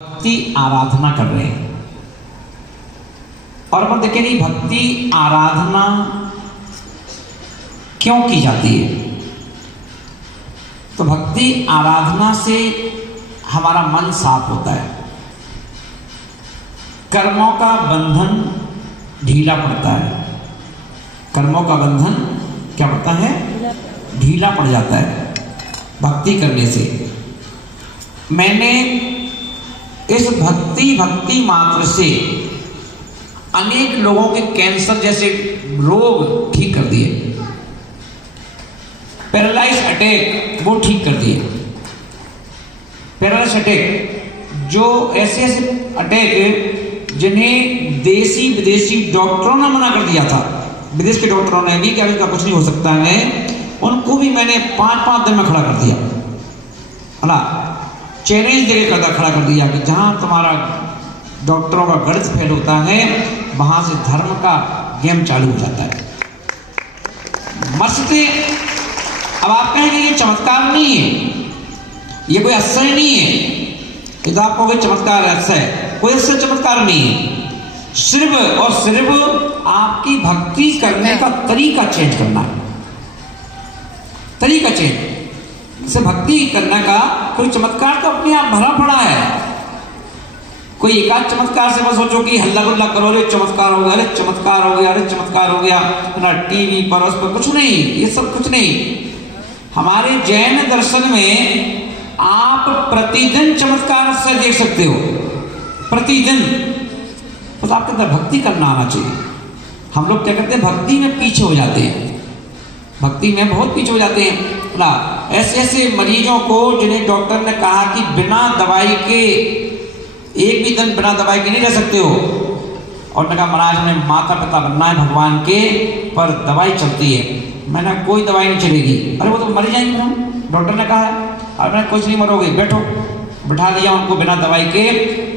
भक्ति आराधना कर रहे हैं और अपन देखेंगे भक्ति आराधना क्यों की जाती है। तो भक्ति आराधना से हमारा मन साफ होता है, कर्मों का बंधन ढीला पड़ता है। कर्मों का बंधन क्या पड़ता है? ढीला पड़ जाता है भक्ति करने से। मैंने इस भक्ति मात्र से अनेक लोगों के कैंसर जैसे रोग ठीक कर दिए, पैरालाइज अटैक वो ठीक कर दिए। पैरालाइज अटैक जो ऐसे अटैक जिन्हें देसी विदेशी डॉक्टरों ने मना कर दिया था, विदेश के डॉक्टरों ने भी क्या इसका कुछ नहीं हो सकता है, उनको भी मैंने 5-5 दिन में खड़ा कर दिया। अला चैलेंज देकर खड़ा कर दिया कि जहां तुम्हारा डॉक्टरों का गणित फेल होता है वहां से धर्म का गेम चालू हो जाता है। मस्ते अब आप कहेंगे ये चमत्कार नहीं है, ये कोई अक्षय नहीं है, ये तो आपको कोई चमत्कार अक्षय, कोई अक्षय चमत्कार नहीं है। सिर्फ और सिर्फ आपकी भक्ति करने का तरीका चेंज करना है, तरीका चेंज से भक्ति करने का कोई चमत्कार तो अपने आप भरा पड़ा है। कोई एकाध चमत्कार से मत सोचो कि हल्ला गुल्ला करो, अरे चमत्कार हो गया, अरे चमत्कार हो गया, अरे चमत्कार हो गया ना, टीवी पर उस पर कुछ नहीं, ये सब कुछ नहीं। हमारे जैन दर्शन में आप प्रतिदिन चमत्कार से देख सकते हो, प्रतिदिन। बस आपके अंदर भक्ति करना आना चाहिए। हम लोग क्या करते हैं, भक्ति में पीछे हो जाते हैं, भक्ति में बहुत पीछे हो जाते हैं ना। ऐसे ऐसे मरीजों को जिन्हें डॉक्टर ने कहा कि बिना दवाई के एक भी दिन बिना दवाई के नहीं रह सकते हो, और मैं कहा महाराज हमें माता पिता बनना है भगवान के, पर दवाई चलती है। मैंने कोई दवाई नहीं चलेगी। अरे वो तो मर जाएंगे हम, डॉक्टर ने कहा है। अरे कुछ नहीं मरोगे, बैठो। बिठा दिया उनको बिना दवाई के,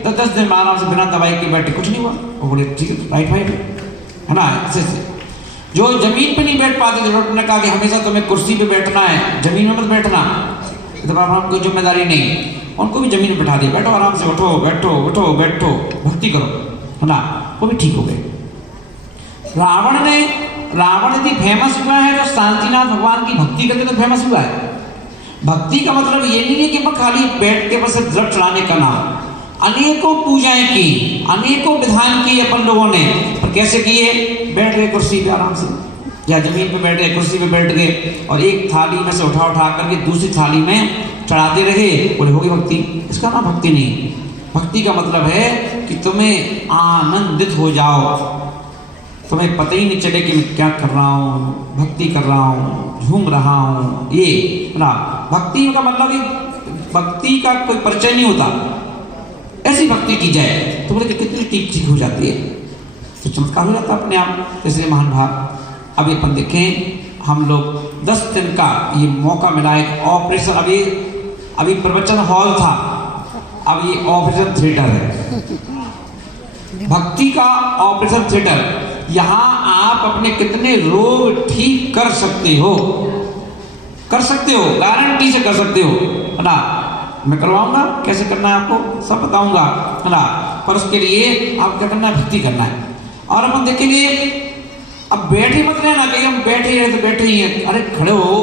10 दिन में आराम से बिना दवाई के बैठे, कुछ नहीं हुआ। वो बोले ठीक है, राइट है ना। ऐसे जो जमीन पे नहीं बैठ पाते थे, डॉक्टर ने कहा कि हमेशा तुम्हें कुर्सी पे बैठना है, जमीन में मत बैठना, तो कोई जिम्मेदारी नहीं। उनको भी जमीन में बैठा दिया, बैठो आराम से, उठो बैठो, उठो बैठो, भक्ति करो, है ना। वो भी ठीक हो गए। रावण यदि फेमस हुआ है तो शांतिनाथ भगवान की भक्ति करके तो फेमस हुआ है। भक्ति का मतलब ये नहीं है कि मैं खाली बैठ के बस द्रव चढ़ाने का नाम। अनेकों पूजाएं की, अनेकों विधान किए अपन लोगों ने, पर कैसे किए? बैठ गए कुर्सी पे आराम से, या जमीन पे बैठ गए, कुर्सी पे बैठ गए, और एक थाली में से उठा करके दूसरी थाली में चढ़ाते रहे, बोले होगी भक्ति। इसका नाम भक्ति नहीं। भक्ति का मतलब है कि तुम्हें आनंदित हो जाओ, तुम्हें पता ही नहीं चले कि मैं क्या कर रहा हूँ, भक्ति कर रहा हूँ, झूम रहा हूँ, ये ना। भक्ति का मतलब भक्ति का कोई परिचय नहीं होता। ऐसी भक्ति की जाए तो बोले कि कितनी ठीक हो जाती है, तो चमत्कार हो जाता है अपने आप। इसलिए महान भाव अभी अपन देखें, हम लोग 10 दिन का ये मौका मिला है। ऑपरेशन अभी प्रवचन हॉल था, अब ये ऑपरेशन थिएटर है, भक्ति का ऑपरेशन थिएटर। यहाँ आप अपने कितने रोग ठीक कर सकते हो, कर सकते हो, गारंटी से कर सकते हो, है ना। मैं करवाऊंगा, कैसे करना है आपको सब बताऊंगा, है ना। पर उसके लिए आप क्या करना है, भक्ति करना है। और अपन देखेंगे, अब बैठे मत रहना कि हम बैठे हैं तो बैठे ही हैं। अरे खड़े हो,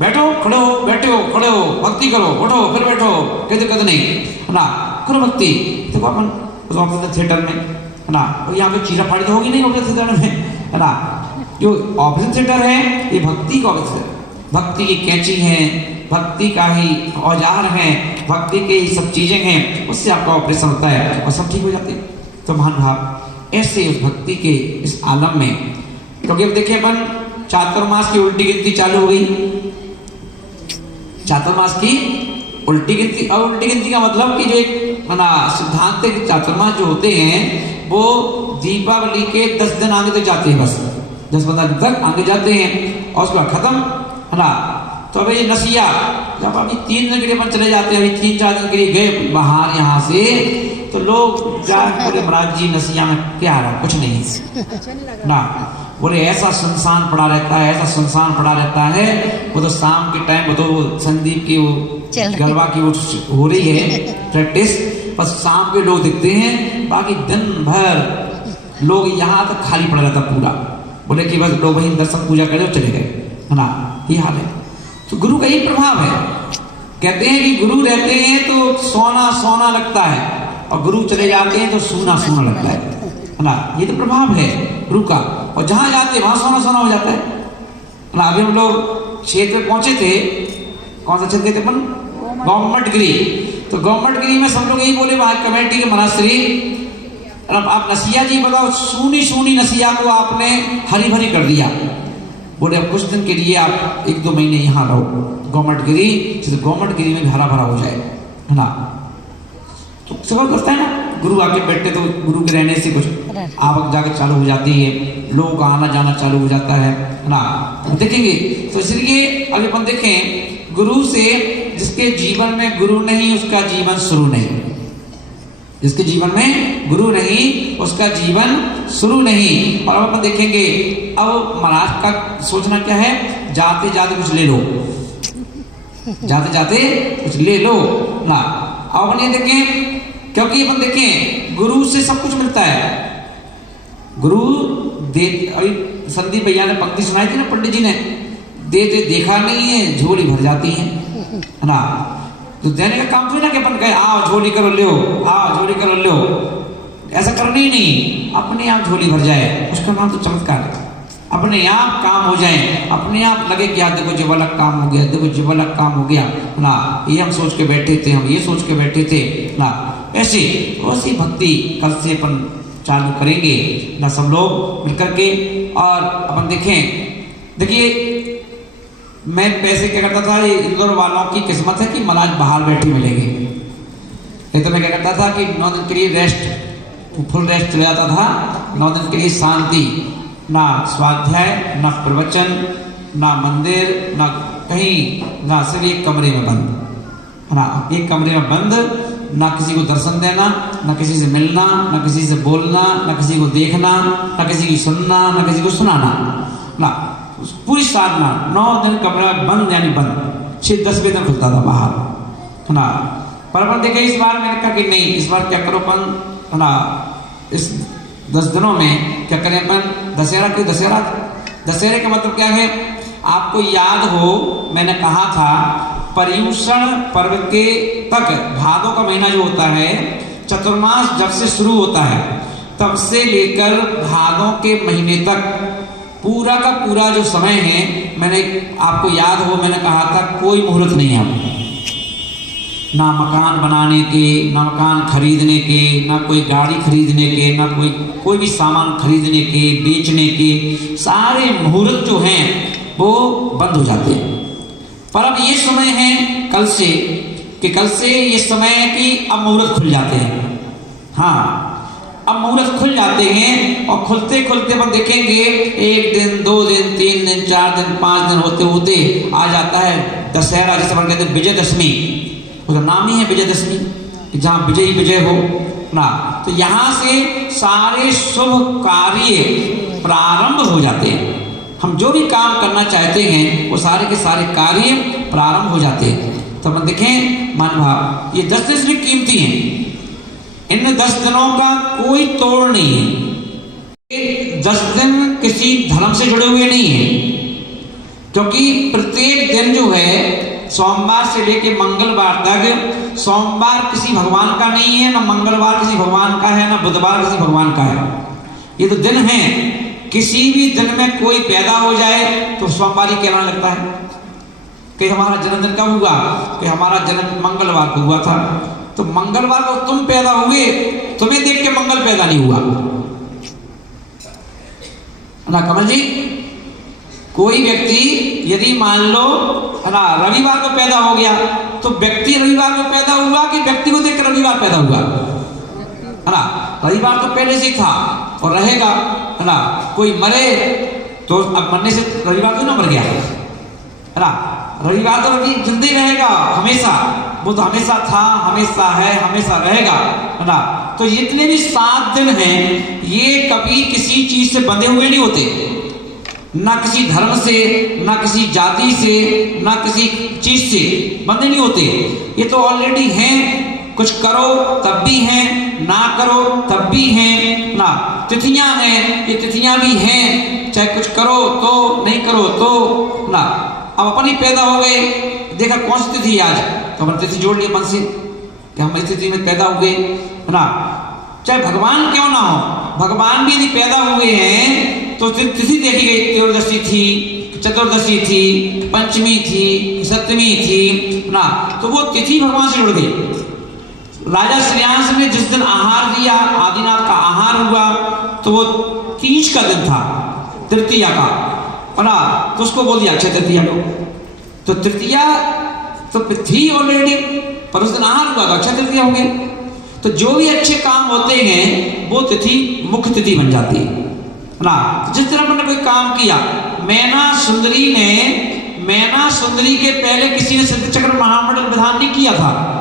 बैठो, खड़े हो, बैठे हो, खड़े हो, भक्ति करो, उठो फिर बैठो, कोई दिक्कत नहीं, है ना। करो भक्ति। देखो अपन उस ऑपरेशन थिएटर में, है ना, यहाँ पे चीरा फाड़ी तो होगी नहीं ऑपरेशन थिएटर में, है ना। जो ऑपरेशन थिएटर है ये भक्ति का ऑपरेशन, भक्ति की कैंची है, भक्ति का ही औजार है, भक्ति के ही सब चीजें हैं, उससे आपका ऑपरेशन होता है और सब ठीक हो जाते हैं। तो महान भाव ऐसे उस भक्ति के इस आलम में, क्योंकि अब देखिए अपन चातुर्मास की उल्टी गिनती चालू हो गई, चातुर्मास की उल्टी गिनती। और उल्टी गिनती का मतलब कि जो एक सिद्धांत चातुर्मास जो होते हैं वो दीपावली के 10 दिन आगे तो जाते हैं, बस 10-15 दिन तक आगे जाते हैं और उसके बाद खत्म, है ना। तो अभी नसिया जब अभी 3 दिन के लिए अपन चले जाते हैं, अभी 3-4 दिन के लिए गए बाहर यहाँ से, तो लोग बोले महाराज जी नसिया में क्या रहा, कुछ नहीं ना। बोले ऐसा सुनसान पड़ा रहता है, ऐसा सुनसान पड़ा रहता है। वो तो शाम के टाइम वो तो संदीप की वो गरबा की वो हो रही है प्रैक्टिस, बस शाम के लोग दिखते हैं, बाकी दिन भर लोग यहाँ तक खाली पड़ा रहता पूरा। बोले कि बस लोग वहीं दर्शन पूजा करे और चले गए, है ना, ये हाल है। तो गुरु का यही प्रभाव है। कहते हैं कि गुरु रहते हैं तो सोना सोना लगता है और गुरु चले जाते हैं तो सूना सूना लगता है ना। ये तो प्रभाव है गुरु का, और जहां जाते वहां सोना सोना हो जाता है ना। अभी हम लोग क्षेत्र में पहुंचे थे, कौन सा क्षेत्र थे अपन, गवर्नमेंट गिरी। तो गवर्नमेंट गिरी में सब लोग यही बोले, वहां कमेटी के महाश्री, आप नसिया जी बताओ, सूनी सूनी नसिया को आपने हरी भरी कर दिया। बोले अब कुछ दिन के लिए आप 1-2 महीने यहाँ रहो गवर्नमेंट गिरी, जिससे गवर्नमेंट गिरी में भी हरा भरा हो जाए, है ना। तो सब करता है ना, गुरु आके बैठते तो गुरु के रहने से कुछ आवक जाके चालू हो जाती है, लोगों का आना जाना चालू हो जाता है ना। देखेंगे तो इसलिए अभी अपन देखें, गुरु से जिसके जीवन में गुरु नहीं उसका जीवन शुरू नहीं, जिसके जीवन में गुरु नहीं उसका जीवन शुरू नहीं। और अब अपन देखेंगे, अब महाराज का सोचना क्या है, जाते जाते कुछ ले लो, जाते जाते कुछ ले लो ना। अब अपन ये देखें, क्योंकि अपन देखें गुरु से सब कुछ मिलता है। गुरु दे, अभी संदीप भैया ने पंक्ति सुनाई थी ना, पंडित जी ने, देते देखा नहीं है झोली भर जाती है ना। तो देने का काम थोड़ी ना कि अपन कहे आओ झोली करो लो, आओ झोली करो लो, ऐसा करना ही नहीं। अपने आप झोली भर जाए, उसका नाम तो चमत्कार है। अपने आप काम हो जाए, अपने आप लगे कि देखो जब अलग काम हो गया, देखो जब अलग काम हो गया ना। ये हम सोच के बैठे थे, हम ये सोच के बैठे थे ना। ऐसी वैसी भक्ति कल से अपन चालू करेंगे ना, सब लोग मिलकर के। और अपन देखें, देखिए मैं पैसे क्या करता था, ये इंदौर वालों की किस्मत है कि महाराज बाहर बैठे मिलेंगे। ये तो मैं क्या करता था कि 9 दिन के लिए रेस्ट, फुल रेस्ट चले जाता था। 9 दिन के लिए शांति, ना स्वाध्याय, ना प्रवचन, ना मंदिर, ना कहीं, ना सिर्फ एक कमरे में बंद, है ना, एक कमरे में बंद, ना किसी को दर्शन देना, ना किसी से मिलना, ना किसी से बोलना, ना किसी को देखना, ना किसी की सुनना, ना किसी को सुनाना ना। पूरी साधना 9 दिन कमरा बंद, यानी बंद। 6-10 बजे तक खुलता था बाहर, है ना। पर अपन देखे इस बार मैंने कहा कि नहीं, इस बार क्या करो अपन, है ना, इस 10 दिनों में क्या करें अपन, दशहरा के दशहरे का मतलब क्या है, आपको याद हो मैंने कहा था पर्युषण पर्व के तक, भादों का महीना जो होता है, चतुर्मास जब से शुरू होता है तब से लेकर भादों के महीने तक पूरा का पूरा जो समय है, मैंने आपको याद हो मैंने कहा था कोई मुहूर्त नहीं है, ना मकान बनाने के, ना मकान खरीदने के, ना कोई गाड़ी खरीदने के, ना कोई भी सामान खरीदने के, बेचने के, सारे मुहूर्त जो हैं वो बंद हो जाते हैं। पर अब ये समय है कल से, कि कल से ये समय है कि अब मुहूर्त खुल जाते हैं। हाँ, अब मुहूर्त खुल जाते हैं, और खुलते खुलते हम देखेंगे 1 दिन 2 दिन 3 दिन 4 दिन 5 दिन होते होते आ जाता है दशहरा, जिसे हम कहते हैं विजयदशमी। उसका नाम ही है विजयदशमी, जहाँ विजय ही विजय हो ना। तो यहाँ से सारे शुभ कार्य प्रारंभ हो जाते हैं। हम जो भी काम करना चाहते हैं वो सारे के सारे कार्य प्रारंभ हो जाते हैं। तो हम देखें मान भाव, ये 10 दिन भी कीमती हैं, इन 10 दिनों का कोई तोड़ नहीं है। 10 दिन किसी धर्म से जुड़े हुए नहीं है, क्योंकि प्रत्येक दिन जो है सोमवार से लेके मंगलवार तक, सोमवार किसी भगवान का नहीं है, ना मंगलवार किसी भगवान का है, ना बुधवार किसी भगवान का है। ये तो दिन है, किसी भी दिन में कोई पैदा हो जाए तो सोमवार ही कहना लगता है कि हमारा जन्मदिन कब हुआ, कि हमारा जन्म मंगलवार को हुआ था। तो मंगलवार को तुम पैदा हुए, तुम्हें देख के मंगल पैदा नहीं हुआ ना। कमल जी, कोई व्यक्ति यदि मान लो है ना रविवार को पैदा हो गया, तो व्यक्ति रविवार को पैदा हुआ कि व्यक्ति को देख कर रविवार पैदा हुआ, है ना। रविवार तो पहले से था और रहेगा, है ना। कोई मरे तो अब मरने से रविवार तो ना मर गया, है ना। रविवार तो अभी जिंदा रहेगा हमेशा, वो तो हमेशा था, हमेशा है, हमेशा रहेगा, है ना। तो जितने भी 7 दिन हैं ये कभी किसी चीज से बंधे हुए नहीं होते, ना किसी धर्म से, ना किसी जाति से, ना किसी चीज से बंधे नहीं होते। ये तो ऑलरेडी हैं कुछ करो तब भी हैं, ना करो तब भी हैं ना। तिथियां हैं, ये तिथियां भी हैं, चाहे कुछ करो तो नहीं करो तो ना। अब अपन ही पैदा हो गए, देखा कौन सी तिथि आज, तो अपन तिथि जोड़ लिया अपन से कि हम इस तिथि में पैदा हुए ना। चाहे भगवान क्यों ना हो, भगवान भी यदि पैदा हुए हैं तो तिथि देखी गई, त्रयोदशी थी, चतुर्दशी थी, पंचमी थी, सप्तमी थी ना, तो वो तिथि भगवान से जुड़ गई। राजा श्रेयांश ने जिस दिन आहार दिया, आदिनाथ का आहार हुआ, तो वो तीज का दिन था, तृतीया का ना, तो उसको बोल दिया अक्षय तृतीया को। तो तृतीया तो थी ऑलरेडी, पर उस दिन आहार हुआ तो अक्षय तृतीया हो गई। तो जो भी अच्छे काम होते हैं वो तिथि मुख्य तिथि बन जाती है ना। जिस तरह हमने कोई काम किया, मैना सुंदरी के पहले किसी ने सिद्ध चक्र महामंडल विधान नहीं किया था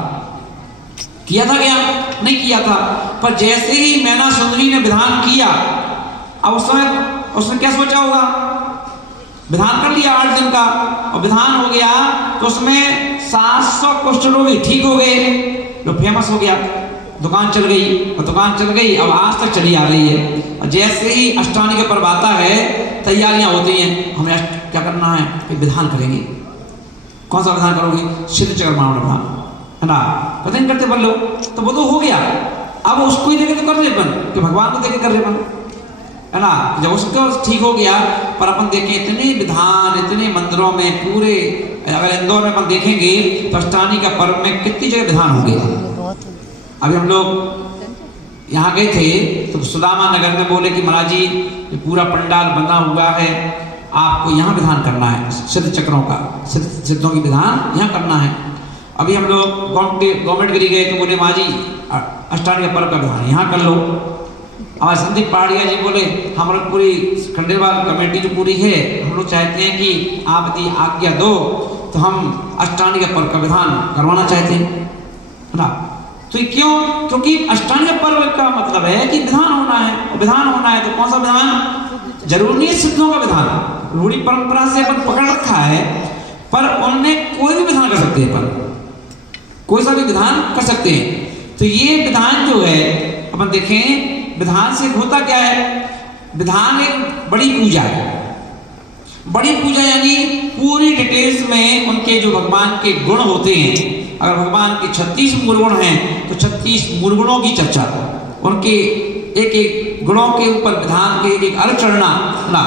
क्या? नहीं किया था। पर जैसे ही मैना सुंदरी ने विधान किया, अब उस समय उसने क्या सोचा होगा, विधान कर लिया 8 दिन का और विधान हो गया, तो उसमें 700 कुष्ठ रोगी ठीक हो गए, जो फेमस हो गया, दुकान चल गई, और दुकान चल गई अब आज तक चली आ रही है। और जैसे ही अष्टानी का पर्व आता है, तैयारियां होती हैं, हमें क्या करना है, विधान करेंगे। कौन सा विधान करोगे? सिद्ध चक्र महामंडल विधान है ना। पता नहीं करते बन लो, तो वो तो हो गया, अब उसको ही देखे तो कर रहे बन, कि भगवान को देखे कर रहे बन है ना। जब उसको ठीक हो गया, पर अपन देखें इतने विधान, इतने मंदिरों में पूरे, अगर इंदौर में अपन देखेंगे तो अष्टानी का पर्व में कितनी जगह विधान हो गया। अभी हम लोग यहाँ गए थे तो सुदामा नगर में बोले कि महाराज जी ये पूरा पंडाल बना हुआ है, आपको यहाँ विधान करना है, सिद्ध चक्रों का, सिद्धों की विधान यहाँ करना है। अभी हम लोग गवर्नमेंट गिरी गए तो बोले माँ जी अष्टानी का पर्व का विधान यहाँ कर लो। हमारे संदीप पहाड़िया जी बोले हम लोग पूरी खंडेलवाल कमेटी जो पूरी है, हम लोग चाहते हैं कि आप यदि आज्ञा दो तो हम अष्टानी का पर्व का विधान करवाना चाहते हैं ना। तो क्यों? क्योंकि अष्टांग पर्व का मतलब है कि विधान होना है, और विधान होना है तो कौन सा विधान? जरूर नहीं सिद्धों का विधान, रूढ़ी परंपरा से अपन पकड़ रखा है, पर उनमें कोई भी विधान कर सकते हैं, पर कोई सा भी विधान कर सकते हैं। तो ये विधान जो है अपन देखें, विधान से होता क्या है? विधान एक बड़ी पूजा है, बड़ी पूजा यानी पूरी डिटेल्स में उनके जो भगवान के गुण होते हैं, अगर भगवान के 36 मूलगुण हैं तो 36 मूलगुणों की चर्चा, उनके एक एक गुणों के ऊपर विधान के एक अर्थ चढ़ना ना,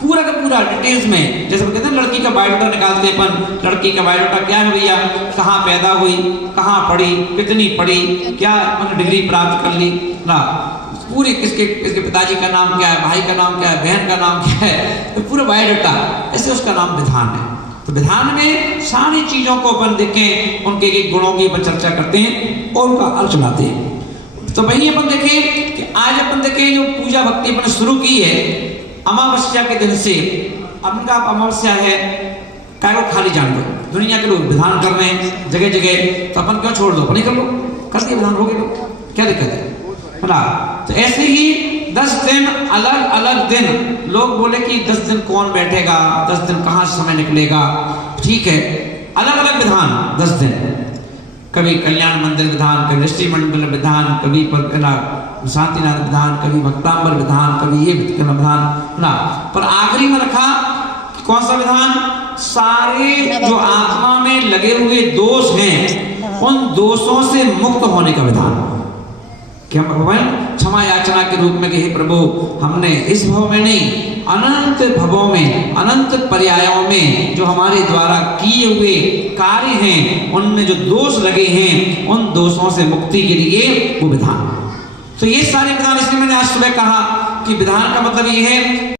पूरा का पूरा डिटेल्स में। जैसे कहते हैं लड़की का बायोडाटा निकालते अपन, लड़की का बायोडाटा क्या है भैया, कहाँ पैदा हुई, कहाँ पढ़ी, कितनी पढ़ी, क्या उन्होंने डिग्री प्राप्त कर ली ना, पूरे किसके पिताजी का नाम क्या है, भाई का नाम क्या है, बहन का नाम क्या है, तो पूरा बायोडाटा, ऐसे उसका नाम विधान है। तो विधान में सारी चीजों को अपन देखें, उनके एक गुणों की अपन चर्चा करते हैं और उनका अर्थ चलाते हैं। तो वही अपन देखें कि आज अपन देखें जो पूजा भक्ति अपन शुरू की है अमावस्या के दिन से। अब का अमावस्या है, क्या को खाली जान दो, दुनिया के लोग विधान कर रहे हैं जगह जगह, तो अपन क्यों छोड़ दो, अपन ही कर लो, कर दिए विधान हो गए लोग, क्या दिक्कत है ना। तो ऐसे ही 10 दिन अलग अलग दिन, लोग बोले कि 10 दिन कौन बैठेगा, 10 दिन कहाँ से समय निकलेगा, ठीक है, अलग अलग विधान 10 दिन, कभी कल्याण मंदिर विधान, कभी दृष्टि मंडल विधान, कभी शांतिनाथ विधान, कभी भक्तांबर विधान, कभी ये विधान ना, पर आखिरी में रखा कौन सा विधान? सारे जो आत्मा में लगे हुए दोष हैं, उन दोषों से मुक्त होने का विधान। क्या भगवान क्षमा याचना के रूप में, कि हे प्रभु हमने इस भव में नहीं, अनंत भवों में, अनंत पर्यायों में जो हमारे द्वारा किए हुए कार्य हैं, उनमें जो दोष लगे हैं, उन दोषों से मुक्ति के लिए वो विधान। तो ये सारे विधान, इसलिए मैंने आज सुबह कहा कि विधान का मतलब ये है